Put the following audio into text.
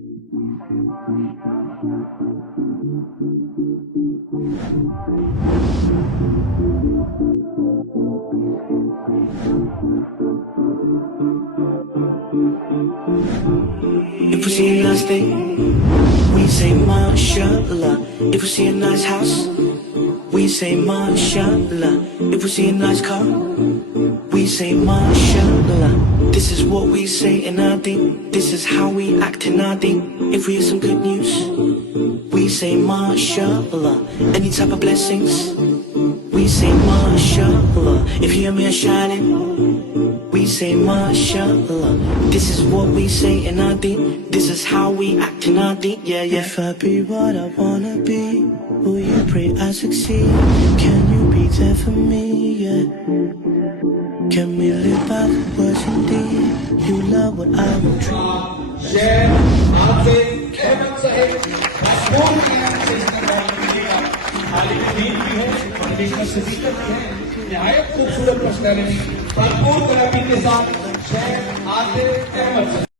If we see a nice day, we say mashallah. If we see a nice house, we say mashallah. If we see a nice car, we say mashallah. This is what we say in our deen. This is how we act in our deen. If we hear some good news, we say mashallah. Any type of blessings, we say mashallah. If you hear me shining, we say mashallah. This is what we say in our deen. This is how we act in our deen. Yeah, yeah. If I be what I wanna be, will you pray I succeed? Can you be there for me? Yeah. Can we live by the words indeed? You love what I will dream. Shaykh, Atif, Ahmed صاحب مسموم ہیں اس عالم دین بھی ہے اور دیکھنا صدیقت بھی ہے نہایت خوبصورت پرسنالٹی بھرپور ترقی کے ساتھ شیخ عاطف احمد